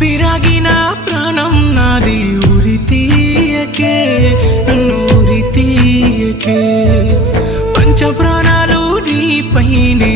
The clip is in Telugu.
ఊపిరాగిన ప్రాణం నాది ఉరి తీయకే నన్ను ఉరి తీయకే పంచ ప్రాణాలు నీపైనే